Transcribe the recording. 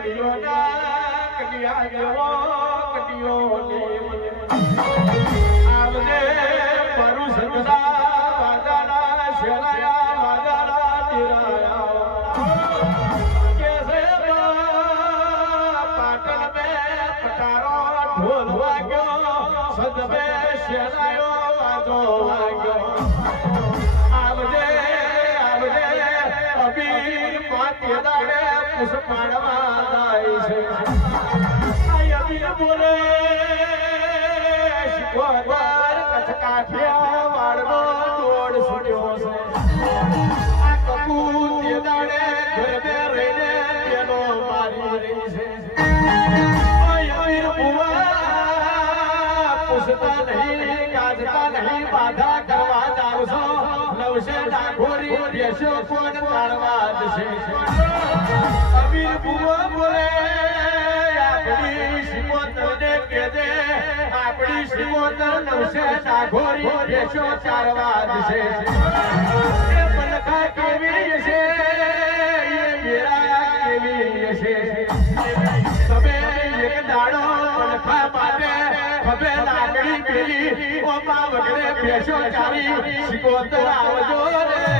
કડીઓના કડિયા જેવો કડિયો આવજે પરુ સદા વાજાના શેલાયા વાજાના તીરાયા કે પાટણ મે પટારો ઢોલ વાગ્યો સદબે શેલાયો વાજો વાગ્યો આવજે આવજે અબીર માતે દાડે પુષ્પાડવા જાય છે અબીર બોલે શિકોદર કચ્છ કાઠિયા વાળનો દોડ છોડ્યો છે આ કપૂર તે દાડે ઘરે રહીને પેલો મારી રહી છે અબીર બુઆ પૂછતા નહીં ગાજતા નહીં બાધા કરવા જાવ છો નવશે ડાઘોરી દેશો કોણ તાળવા દશે અબીર બુઆ બોલે આપણી શિકોતરને કેજે આપણી શિકોતર નવશે ડાઘોરી દેશો તાળવા દશે એ મનખા કેવી હશે એ મેરા કેવી હશે તમે એક દાડો મનખા માટે હવે લાગણી પેલી ઓમાં વગરે ભેસો ચારી શિકોતર આવજો રે